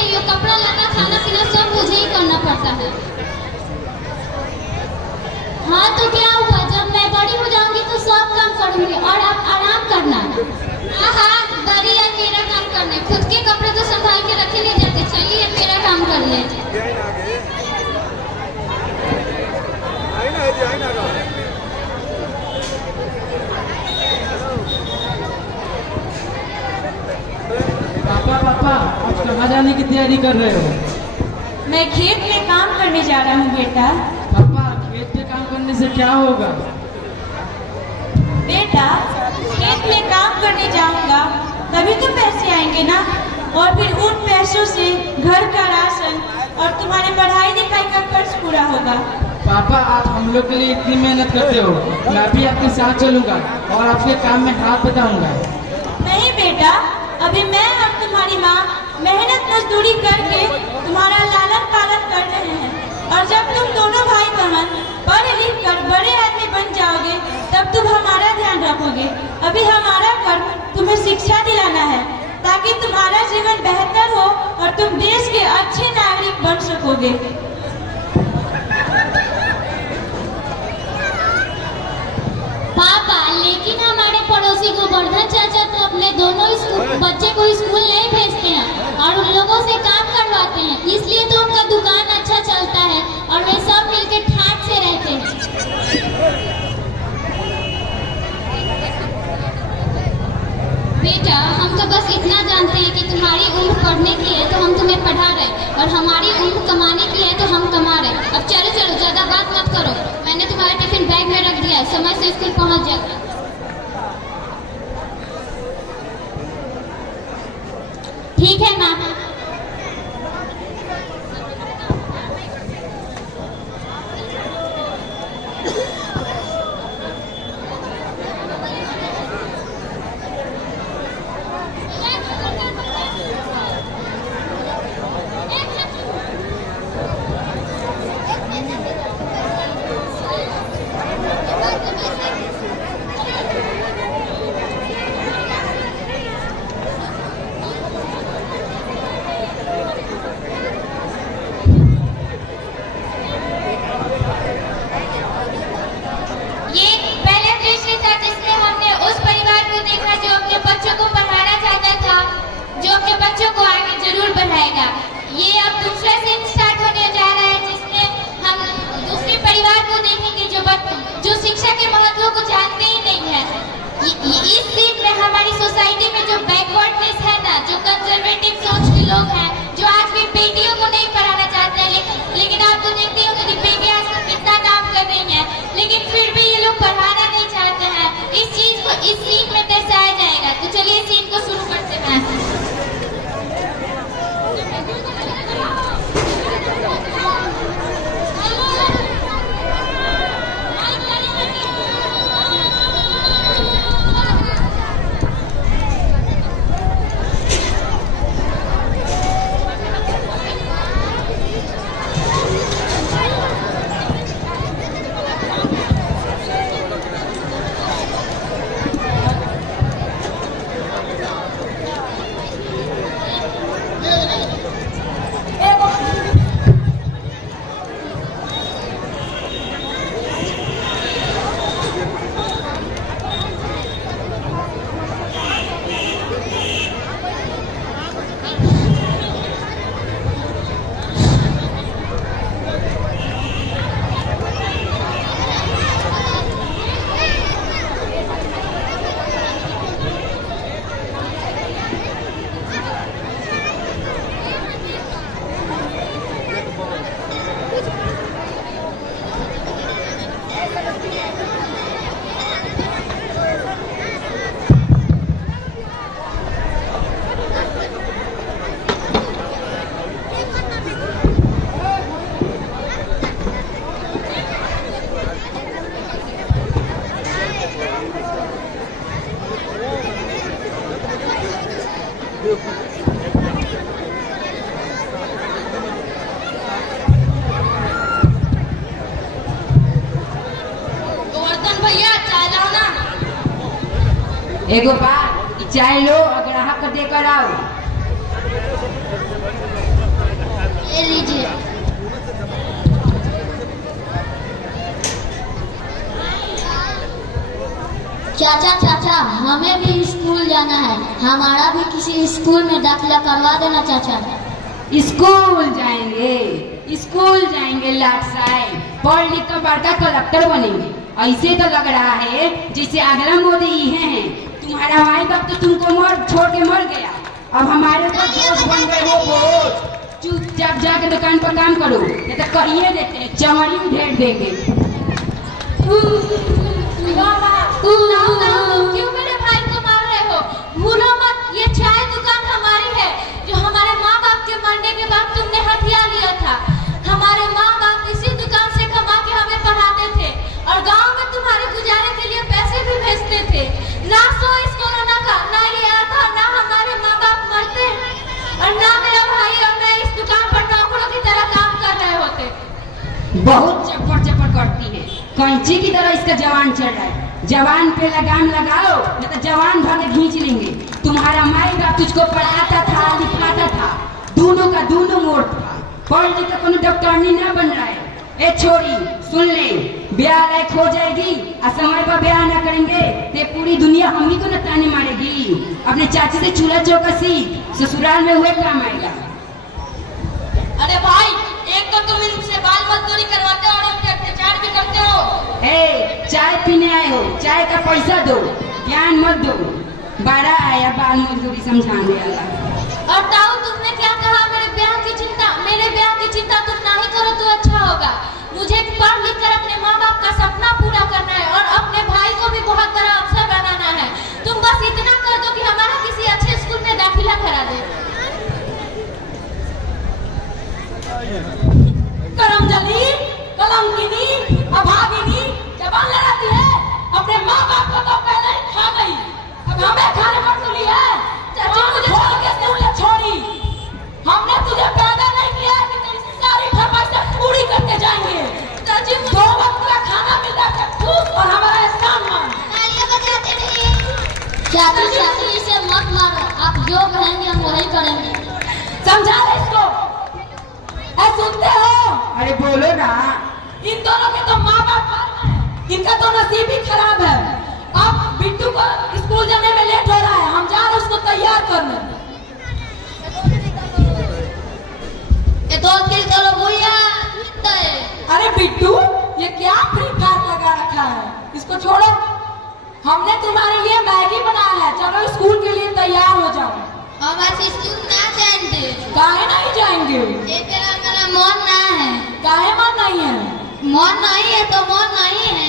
रही हो, कपड़ा लता खाना पीना सब मुझे ही करना पड़ता है। हाँ तो क्या हुआ, जब मैं बड़ी हो जाऊंगी तो सब काम करूंगी और आप आराम करना। हाँ बड़ी है मेरा काम करना, खुद के कपड़े तो संभाल के रखे नहीं जाते, चलिए मेरा काम कर ले। पापा आज कहाँ जाने की तैयारी कर रहे हो? मैं खेत में काम करने जा रहा हूँ बेटा। पापा खेत में काम करने से क्या होगा? बेटा खेत में काम करने जाऊंगा तभी तो पैसे आएंगे ना, और फिर उन पैसों से घर का राशन और तुम्हारे पढ़ाई लिखाई का खर्च पूरा होगा। पापा आप हम लोग के लिए इतनी मेहनत करते हो, मैं भी आपके साथ चलूंगा और आपके काम में हाथ बटाऊंगा। नहीं बेटा, अभी मैं और तुम्हारी माँ मेहनत मजदूरी करके तुम्हारा लालन पालन कर रहे हैं, और जब तुम दोनों भाई बहन पढ़ लिख कर बड़े आदमी बन जाओगे तब तुम हमारा ध्यान रखोगे। अभी हमारा कर्म तुम्हें शिक्षा दिलाना है ताकि तुम्हारा जीवन बेहतर हो और तुम देश के अच्छे नागरिक बन सकोगे। पापा लेकिन हमारे पड़ोसी गोवर्धन चाचा तो अपने दोनों बच्चे को स्कूल नहीं भेजते हैं और उन लोगों से काम करवाते हैं, इसलिए तो उनका दुकान अच्छा चलता है और वे सब मिलकर ठाट से रहते हैं। बेटा हम तो बस इतना जानते हैं कि तुम्हारी उम्र पढ़ने की है तो हम तुम्हें पढ़ा रहे और हमारी उम्र कमाने की है तो हम कमा रहे। अब चलो चलो ज्यादा बात मत करो, मैंने तुम्हारा टिफिन बैग में रख दिया है, समय से स्कूल पहुंच जाएगा। ठीक है माँ। बच्चों को आगे जरूर बढ़ाएगा। ये अब दूसरा सीन स्टार्ट होने जा रहा है जिसमें हम दूसरे परिवार को देखेंगे जो शिक्षा के महत्व को जानते ही नहीं है। इस सीन में हमारी सोसाइटी में जो बैकवर्डनेस है ना, जो कंजर्वेटिव सोच के लोग हैं, जो आज भी बेटियों को नहीं पढ़ाना चाहते हैं, लेकिन आप तो देखते हो कि बेटियां आजकल कितना काम कर रही हैं, लेकिन फिर भी ये लोग पढ़ाना नहीं चाहते हैं। इस चीज को इस सीन में दर्शाया जाएगा। तो चलिए सीन को शुरू करते हैं। एगो बात चाय लो और ग्राहक को देकर आओ। ये लीजिए। चाचा चाचा, हमें भी स्कूल जाना है, हमारा भी किसी स्कूल में दाखिला करवा देना चाचा। स्कूल जाएंगे लाट साहब, पढ़ लिख कर बड़का कलेक्टर बनेंगे। ऐसे तो लग रहा है जैसे अगला मोदी ही हैं। तुम्हारा माई बाप तो तुमको छोड़ के मर गया, अब हमारे ऊपर बोझ बन गए हो बोझ। चुपचाप जाके दुकान पर काम करो, नहीं तो कहिए देते हैं चमड़ी उधेड़ देंगे। क्यों मेरे भाई को मार रहे हो? भूलो मत, ये चाय दुकान हमारी है, जो हमारे माँ बाप के मरने के बाद तुमने हथिया लिया था। हमारे माँ बाप इसी दुकान से कमा के हमें पढ़ाते थे और गांव में तुम्हारे गुजारे के लिए पैसे भी भेजते थे। ना सो इस कोरोना का, ना ये आता, ना हमारे माँ बाप मरते और ना मेरा भाई और मैं इस दुकान पर नौकरों की तरह काम कर रहे होते। बहुत चप्पड़ चप्पड़ करती है, कैंची की तरह इसका जवान चल रहा है। जवान पे लगाम लगाओ, नहीं तो जवान भर के खींच लेंगे। तुम्हारा माई बाप तुझको पढ़ाता था, लिखाता था, दोनों का दोनों मोड़ था। पढ़ लिख कर कोनो डॉक्टरनी ना बन रहा है। ए छोरी सुन ले, ब्याह लायक हो जाएगी और समय पर ब्याह ना करेंगे तो पूरी दुनिया हम ही को न ताने मारेगी। अपने चाची से चूल्हा चौका सीख, ससुराल में हुए काम आएगा। अरे भाई, एक तो तुम इनसे बाल मजदूरी करवाते हो और इन पे अत्याचार भी करते हो। ए चाय पीने आए हो, चाय का पैसा दो, ज्ञान मत दो। बड़ा आया बाल मजदूरी समझाने वाला। और ताऊ, तुमने क्या कहा? मेरे ब्याह की चिंता तुम ना ही करो तो अच्छा होगा। मुझे पढ़ लिख कर अपने माँ बाप का सपना पूरा करना है और अपने भाई को भी बहुत बड़ा अफसर बनाना है। तुम बस इतना कर दो कि हमारा किसी अच्छे स्कूल में दाखिला करा दे। करमजली, कलंकिनी, अभागिनी जबान लड़ाती है। अपने माँ बाप को तो पहले ही खा गई, अब हमें खाने पर तुली है। चाची मुझे छोड़ के स्कूल छोड़ी। हमने तुझे पैदा नहीं किया कि तेरी सारी फरमाइशें पूरी करके जाएंगे। चाची, 2 वक्त का खाना मिल रहा है, खूब और हमारा एहसान मान। तालियां बजाते रहिए। चाची इसे मत मारो, आप जो कहेंगे हम वही करेंगे। समझा ले इसको। सुनते हो? अरे बोलो ना। इन दोनों के तो माँ बाप मर गए, इनका तो नसीब ही खराब है। अब बिट्टू को स्कूल जाने में लेट हो रहा है, हम जा रहे हैं उसको तैयार करने। ये तो खेल चलो भैया। अरे बिट्टू, ये क्या फ्री फायर लगा रखा है? इसको छोड़ो। हमने तुम्हारे लिए मैगी बनाया है, चलो स्कूल के लिए तैयार हो जाओ। हम आज स्कूल ना जाएंगे। काहे नहीं जाएंगे? मेरा मन ना है। काहे मन नहीं है? मन नहीं है तो मन नहीं है।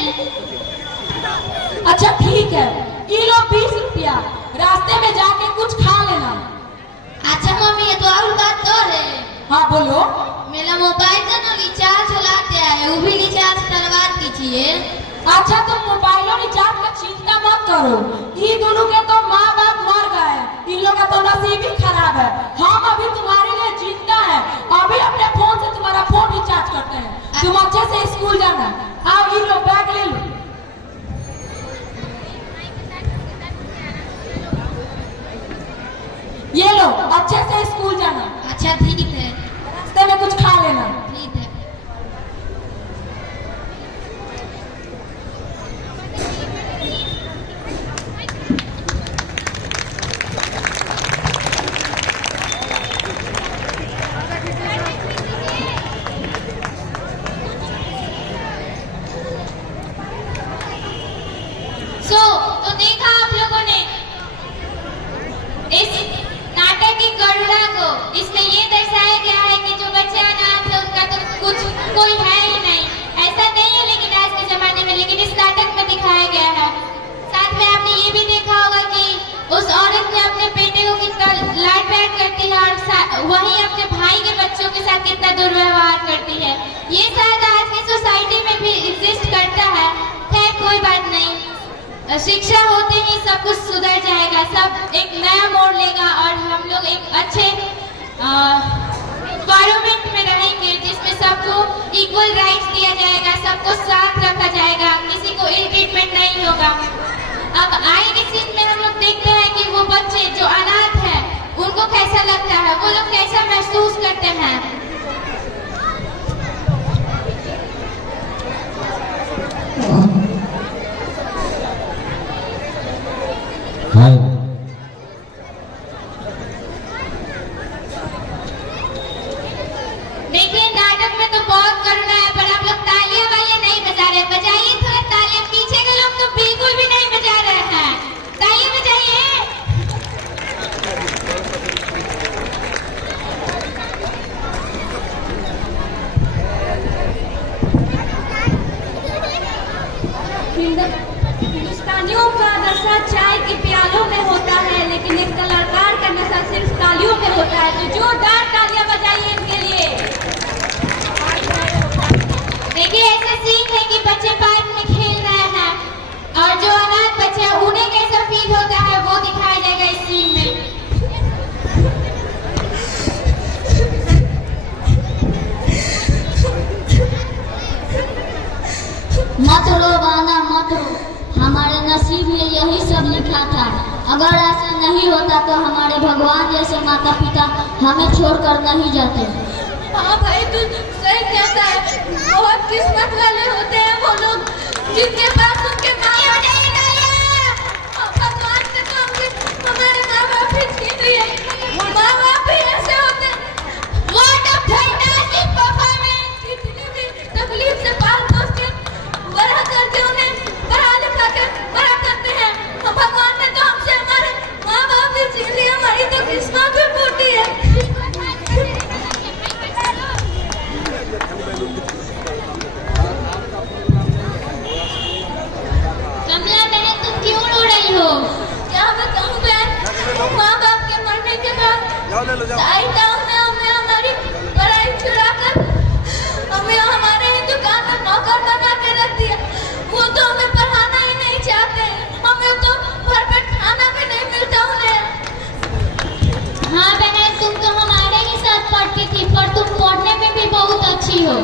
अच्छा ठीक है, ये लो 20 रुपया, रास्ते में जाके कुछ खा लेना। अच्छा मम्मी, ये तो और बात तो है। हाँ बोलो। मेरा मोबाइल का ना रिचार्ज चलाते हैं, वो भी रिचार्ज करवा दीजिए। अच्छा तुम मोबाइल और रिचार्ज का चिंता मत करो, ये दोनों के तो माँ बाप मर गए, इन लोगों का तो नसीब ही खराब है। हम अभी तुम्हारे लिए जिंदा है, अभी अपने फोन से तुम्हारा फोन रिचार्ज करते हैं। तुम अच्छे से स्कूल जाना। आओ ये लो, बैग ले लो। ये लो, अच्छे से स्कूल जाना। अच्छा ठीक है, रास्ते में कुछ खा लेना। ठीक है। तो देखा आप लोगों ने इस नाटक की करुणा को। इसमें ये दर्शाया गया है कि जो बच्चे अनाथ है उनका तो कुछ कोई है ही नहीं। ऐसा नहीं है लेकिन आज के जमाने में, लेकिन इस नाटक में दिखाया गया है। साथ में आपने ये भी देखा होगा कि उस औरत ने अपने बेटे को कितना लाड प्यार करती है और वही अपने भाई के बच्चों के साथ कितना दुर्व्यवहार करती है। ये शायद आज की सोसाइटी में भी एग्जिस्ट करता है। खैर कोई बात नहीं, शिक्षा होते ही सब कुछ सुधर जाएगा, सब एक नया मोड़ लेगा और हम लोग एक अच्छे एनवायरमेंट में रहेंगे जिसमें सबको इक्वल राइट्स दिया जाएगा, सबको साथ रखा जाएगा, किसी को इल ट्रीटमेंट नहीं होगा। अब आगे सीन में हम लोग देखते हैं कि वो बच्चे जो अनाथ हैं उनको कैसा लगता है, वो लोग कैसा महसूस करते हैं। हाय देखिए नाटक में तो बहुत करुणा है, पर आप लोग तालियां वालियां नहीं बजा रहे। बजाइए थोड़ा तालियां, पीछे के लोग तो बिल्कुल भी नहीं बजा रहे हैं। तालियां बजाइए। हिंदुस्तानियों का नशा चाय के प्यालों में होता है, लेकिन एक कलाकार का नशा सिर्फ तालियों में होता है। तो जोरदार तालियां बजाइए इनके लिए। देखिए ऐसा सीन है कि बच्चे पार्क में खेल रहे हैं और जो अनाथ बच्चे हैं उन्हें कैसा फील होता है वो दिखाया जाएगा इस सीन में। मत रो बाना मत रो, हमारे नसीब में यही सब लिखा था। अगर ऐसा नहीं होता तो हमारे भगवान जैसे माता पिता हमें छोड़कर नहीं जाते। हाँ भाई तू सही कहता है, बहुत किस्मत वाले होते हैं वो लोग जिनके पास उनके माँ बाप भगवान ने तो हमारे माँ बाप ही छीन लिए। माँ बाप भी ऐसे होते हैं। What a fantastic performance! इतनी भी तकलीफ से पाल पोस के बड़ा करके उन्हें पढ़ा लिखा कर बड़ा करते हैं। भगवान ने तो हमसे हमारे माँ बाप भी छीन लिए, हमारी तो किस्मत भी फूटी है। कमला बहन तुम क्यों रो रही हो? क्या बताऊं बहन, माँ बाप के मरने के बाद ताई ताऊ ने हमें हमारी पढ़ाई छुड़ाकर हमें हमारे ही दुकान में नौकर बना के रख दिया। वो तो हमें पढ़ाना ही नहीं चाहते, हमें तो घर पे खाना भी नहीं मिलता उन्हें। हाँ बहन तुम तो हमारे ही साथ पढ़ती थी, पर तुम पढ़ने में भी बहुत अच्छी हो।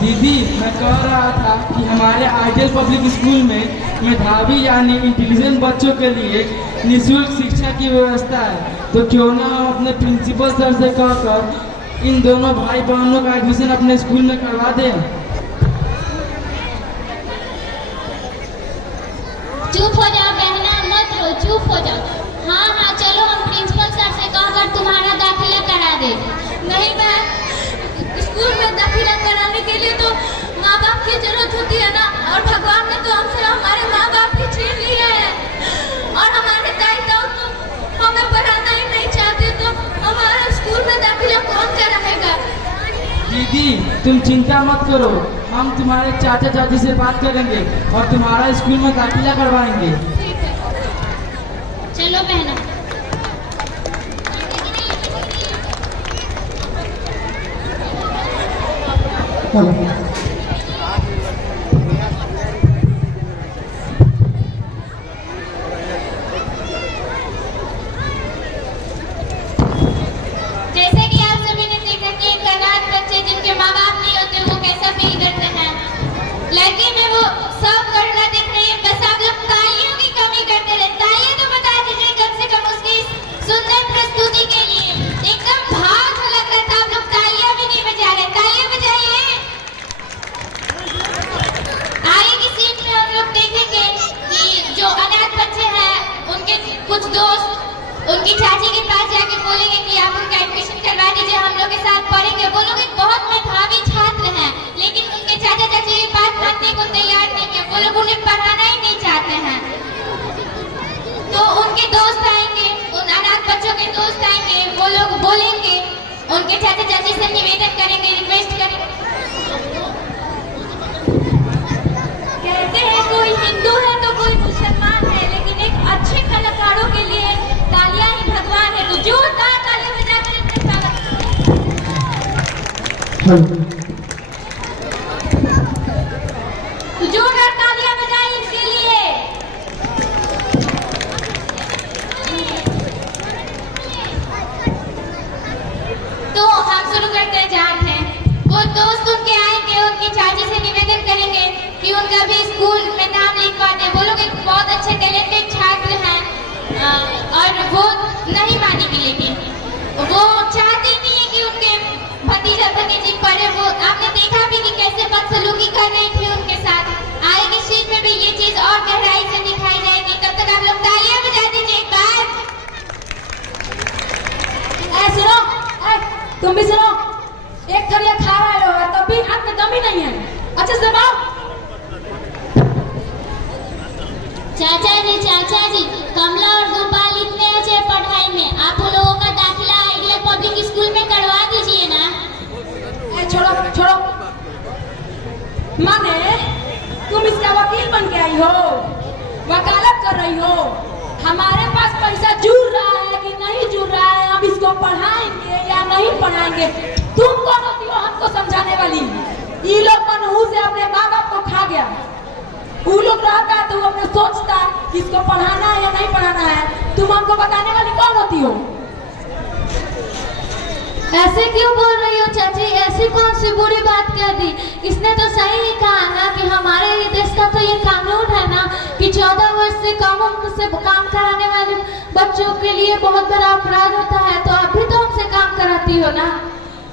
दीदी मैं कह रहा था कि हमारे आइडियल पब्लिक स्कूल में मेधावी यानी इंटेलिजेंट बच्चों के लिए निःशुल्क शिक्षा की व्यवस्था है, तो क्यों ना हम अपने प्रिंसिपल सर से कहकर इन दोनों भाई बहनों का एडमिशन अपने स्कूल में करवा दें। चुप हो जाओ बहना, मत रो, चुप हो जाओ। हाँ हाँ चलो हम प्रिंसिपल सर से कहकर तुम्हारा दाखिला करा दे। नहीं बहन, स्कूल में दाखिला कराने के लिए तो माँ बाप की जरूरत होती है ना, और भगवान ने तो हमसे हमारे माँ बाप की छीन लिए हैं। और हमारे दाई ताऊ तो हमें पढ़ाना ही नहीं चाहते, तो हमारे स्कूल में दाखिला कौन कराएगा? दीदी तुम चिंता मत करो, हम तुम्हारे चाचा चाची से बात करेंगे और तुम्हारा स्कूल में दाखिला करवाएंगे। चलो बहना। जैसे कि आप सभी ने देखा कि एक अनाथ बच्चे जिनके माँ बाप नहीं होते वो कैसा फील करते हैं। लड़की में वो सब करुणा दिख रही है, बस आप लोग तालियों की कमी करते रहे। तालियां तो बता दीजिए कम से कम उसकी सुंदर प्रस्तुति के लिए। एकदम भाव झलक रहा था, आप लोग तालियां भी नहीं बजा रहे। तालियां बजाइए। आगे की सीन में हम लोग देखेंगे कि जो अनाथ बच्चे हैं उनके कुछ दोस्त उनकी चाची के पास जाके बोलेंगे कि आप उनका एडमिशन करवा दीजिए, हम लोग के साथ पढ़ेंगे। वो लोग एक बहुत मेधावी छात्र हैं, लेकिन उनके चाचा चाची की बात मानने को तैयार नहीं है। वो लोग उन्हें पढ़ाना ही नहीं चाहते हैं। तो उनके दोस्त आएंगे, उन अनाथ बच्चों के दोस्त आएंगे, वो लोग बोलेंगे, उनके चाचा चाची से निवेदन करेंगे, रिक्वेस्ट करेंगे। कहते हैं कोई हिंदू है तो कोई मुसलमान है, लेकिन एक अच्छे कलाकारों के लिए तालियां ही भगवान है। तो जोरदार तालियां बजाकर इतने तो जोरदार तालियां बजाइए इसके लिए। तो हम शुरू करते हैं जहाँ थे। वो दोस्त उनके आएंगे, उनकी चाची से निवेदन करेंगे कि उनका भी स्कूल में नाम लिखवा दे। वो लोग एक बहुत अच्छे टैलेंटेड छात्र हैं और वो नहीं मानेंगे, लेकिन वो चाहते नहीं है कि उनके भतीजा भतीजी पढ़े। वो आपने देखा भी कि कैसे बदसलूकी कर रही थी उनके साथ। आगे की सीट में भी ये चीज और गहराई से दिखाई जाएगी। तब तक आप लोग तालियां माने तुम इसका वकील बन के आई हो, वकालत कर रही हो। हमारे पास पैसा जुड़ रहा है कि नहीं जुड़ रहा है, हम इसको पढ़ाएंगे या नहीं पढ़ाएंगे। तुम कौन होती हो हमको समझाने वाली? ये लोग मनहूस से अपने माँ बाप को खा गया। वो लोग रहता तो वो अपने सोचता कि इसको पढ़ाना है या नहीं पढ़ाना है। तुम हमको बताने वाली कौन होती हो? ऐसे क्यों बोल रही हो चाची? ऐसी कौन सी बुरी बात कह दी? इसने तो सही ही कहा ना कि हमारे देश का तो ये कानून है ना कि 14 वर्ष से कम उम्र से काम कराने वाले बच्चों के लिए बहुत बड़ा अपराध होता है। तो अभी तो हमसे काम कराती हो ना।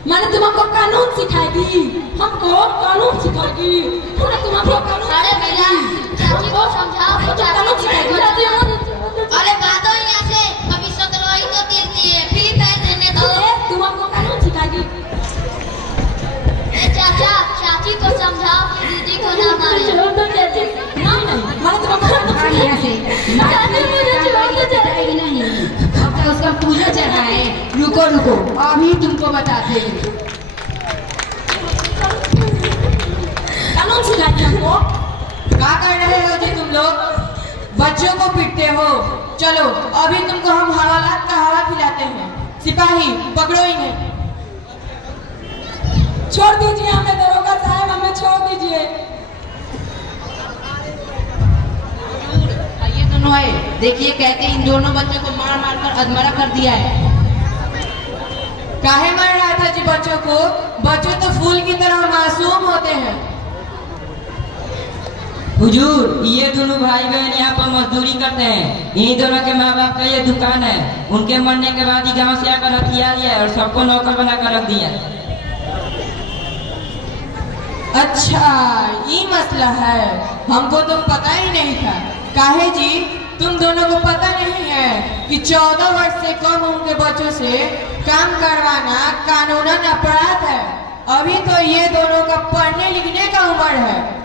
मैंने तुम हमको कानून सिखाएगी? हमको कानून सिखाएगी? तुम हमको कानून? अरे बेटा चाची को समझाओ कि कानून सिखाएगी? अरे भागो यहाँ से, अभी 17 ही तो गिरती है, फ्री फायर देने दो। तुम हमको कानून सिखाएगी? चाचा चाची को समझाओ कि दीदी को ना मारे। छोड़ दो चाची। नहीं मैंने तुम हमको कानून भाग यहाँ से। चाची मुझे छोड़ दो चाची। नहीं, अब तो उसका पूजा चढ़ा है। रुको रुको, अभी तुमको बताते हैं। कानून सिखाएगी हमको? क्या कर रहे हो जी तुम लोग? बच्चों को पीटते हो। चलो अभी तुमको हम हवालात का हवा खिलाते हैं। सिपाही पकड़ो इन्हें। छोड़ दीजिए हमें दरोगा साहब, हमें छोड़ दीजिए। ये दोनों है, देखिए कहते इन दोनों बच्चों को मार मार कर अधमरा कर दिया है। काहे मार रहा था जी बच्चों को? बच्चों तो फूल की तरह मासूम होते हैं। हुजूर, ये दोनों भाई बहन यहाँ पर मजदूरी करते हैं। इन्हीं दोनों के माँ बाप का ये दुकान है। उनके मरने के बाद ही गांव से आकर हथियार लिया और सबको नौकर बनाकर रख दिया। अच्छा ये मसला है, हमको तो पता ही नहीं था। काहे जी तुम दोनों को पता नहीं है कि 14 वर्ष से कम उम्र के बच्चों से काम करवाना कानूनन अपराध है। अभी तो ये दोनों का पढ़ने लिखने का उम्र है।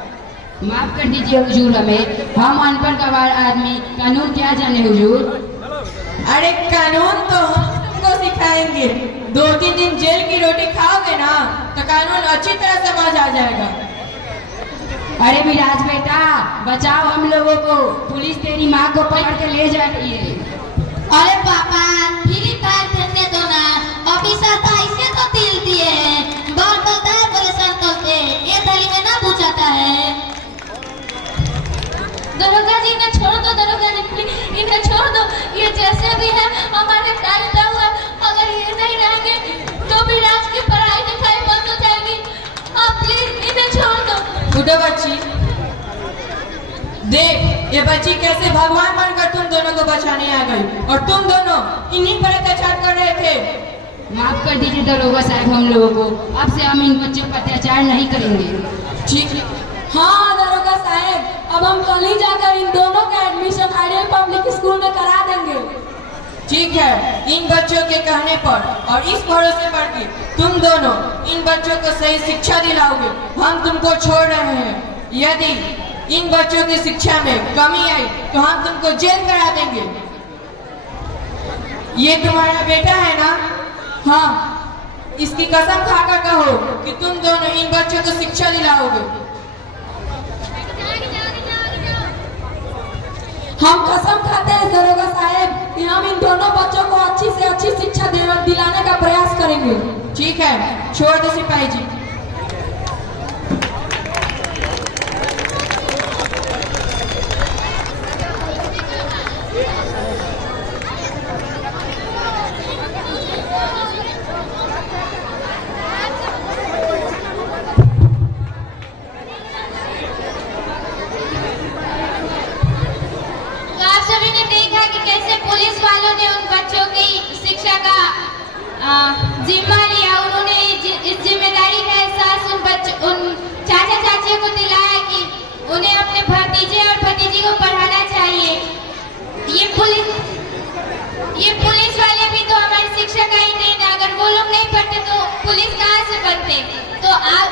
माफ कर दीजिए हुजूर, हमें हम अनपढ़ गवार आदमी कानून क्या जाने हुजूर। अरे कानून तो हम तुमको सिखाएंगे। 2-3 दिन जेल की रोटी खाओगे ना तो कानून अच्छी तरह समझ आ जाएगा। अरे विराज बेटा, बचाओ हम लोगों को, पुलिस तेरी माँ को पकड़ के ले जा रही है। अरे पापा फ्री फायर खेलने दो ना, ऑफिसर था इसे तो तिल दिए हैं। बार बोलता है बोले सर्कल से, ये थैली में ना पूछाता है। दरोगा जी इन्हें छोड़ दो, दरोगा जी प्लीज इन्हें छोड़ दो। ये जैसे भी है हमारे टाइम हुआ, अगर ये नहीं रहेंगे तो भी राज की पढ़ाई लिखाई बंद हो जाएगी। आप प्लीज इन्हें छोड़ दो। उठो बच्ची, देख ये बच्ची कैसे भगवान बनकर तुम दोनों को बचाने आ गई और तुम दोनों इन्हीं पर अत्याचार कर रहे थे। माफ कर दीजिए दरोगा साहब हम लोगों को, अब से हम इन बच्चों पर अत्याचार नहीं करेंगे। ठीक है। हाँ दरोगा साहब, अब हम कल ही जाकर इन दोनों का एडमिशन आइडियल पब्लिक स्कूल में करा देंगे। ठीक है, इन बच्चों के कहने पर और इस भरोसे पर कि तुम दोनों इन बच्चों को सही शिक्षा दिलाओगे, हम तुमको छोड़ रहे हैं। यदि इन बच्चों की शिक्षा में कमी आई तो हम तुमको जेल करा देंगे। ये तुम्हारा बेटा है ना? हाँ, इसकी कसम खाकर कहो कि तुम दोनों इन बच्चों को शिक्षा दिलाओगे। हम कसम खाते हैं दरोगा साहब कि हम इन दोनों बच्चों को अच्छी से अच्छी शिक्षा दिलाने का प्रयास करेंगे। ठीक है, छोड़ दो सिपाही जी। पुलिस वालों ने उन बच्चों की शिक्षा का जिम्मा लिया। उन्होंने इस जिम्मेदारी का एहसास उन चाचा चाचियों को दिलाया कि उन्हें अपने भतीजे और भतीजी को पढ़ाना चाहिए। ये पुलिस वाले भी तो हमारी शिक्षा का ही देन है। अगर वो लोग नहीं पढ़ते तो पुलिस कहाँ से बनते? तो आप